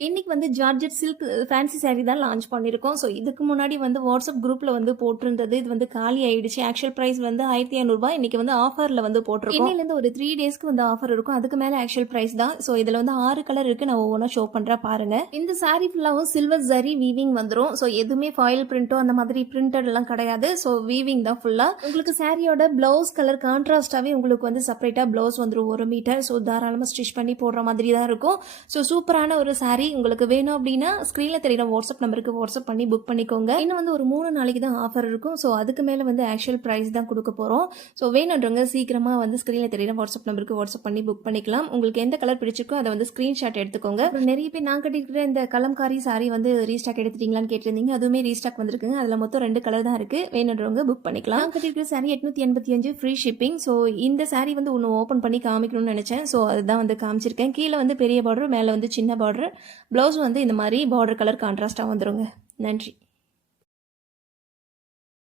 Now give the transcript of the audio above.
இன்னைக்கு வந்து georgette silk fancy sorry தான் லான்ச் பண்ணியிருக்கோம். ஸோ இதுக்கு முன்னாடி வந்து வாட்ஸ்அப் குரூப்ல வந்து போட்டிருந்தது. இது வந்து காலி ஆயிடுச்சு. ஆக்சுவல் பிரைஸ் வந்து ரூ. 1500. இன்னைக்கு வந்து ஆஃபர்ல வந்து போட்டிருக்கோம். இன்னையிலேருந்து ஒரு 3 டேஸ்க்கு வந்து ஆஃபர் இருக்கும். அதுக்கு மேல ஆக்சுவல் பிரைஸ் தான். ஸோ இதுல வந்து 6 கலர் இருக்கு. நான் ஒவ்வொன்றா ஷோ பண்றேன் பாருங்க. இந்த சாரி ஃபுல்லாவும் சில்வர் ஜரி வீவிங் வந்துரும். ஸோ எதுவுமே ஃபாயில் பிரிண்டோ அந்த மாதிரி பிரிண்டட் எல்லாம் கிடையாது. ஸோ வீவிங் தான் ஃபுல்லா. உங்களுக்கு சாரியோட பிளவுஸ் கலர் கான்ட்ராஸ்டாவே உங்களுக்கு வந்து செப்பரேட்டா பிளவுஸ் வந்துரும் 1 மீட்டர். ஸோ தாராளமா ஸ்டிச் பண்ணி போடுற மாதிரி தான் இருக்கும். ஸோ சூப்பரான ஒரு சாரி உங்களுக்கு வேணும் அப்படின்னா ஸ்க்ரீனில் தெரியுற வாட்ஸ்அப் நம்பருக்கு வாட்ஸ்அப் பண்ணி புக் பண்ணிக்கோங்க. இன்னும் வந்து ஒரு 3 நாளைக்கு தான் ஆஃபர் இருக்கும். ஸோ அதுக்கு மேலே வந்து ஆக்சுவல் ப்ரைஸ் தான் கொடுக்க போகிறோம். ஸோ வேணுன்றவங்க சீக்கிரமாக வந்து ஸ்க்ரீனில் தெரியுற வாட்ஸ்அப் நம்பருக்கு வாட்ஸ்அப் பண்ணி புக் பண்ணிக்கலாம். உங்களுக்கு எந்த கலர் பிடிச்சிருக்கோ அதை வந்து ஸ்க்ரீன்ஷாட் எடுத்துக்கோங்க. நிறைய பேர் நான் கட்டிருக்கிற இந்த கலம்காரி சாரி வந்து ரீஸ்டாக் எடுத்துட்டீங்களான்னு கேட்டிருந்தீங்க. அதுவுமே ரீஸ்டாக் வந்திருக்குங்க. அதில் மொத்தம் 2 கலர் தான் இருக்குது. வேணுன்றவங்க புக் பண்ணிக்கலாம். நான் கட்டிருக்கிற சாரி 885 ஃப்ரீ ஷிப்பிங். ஸோ இந்த சாரி வந்து ஒன்று ஓப்பன் பண்ணி காமிக்கணும்னு நினச்சேன். ஸோ அதுதான் வந்து காமிச்சிருக்கேன். கீழே வந்து பெரிய பார்டர், மேலே வந்து சின்ன பார்டர். ப்ளவுஸ் வந்து இந்த மாதிரி பார்டர் கலர் கான்ட்ராஸ்டாக வந்துருங்க. நன்றி.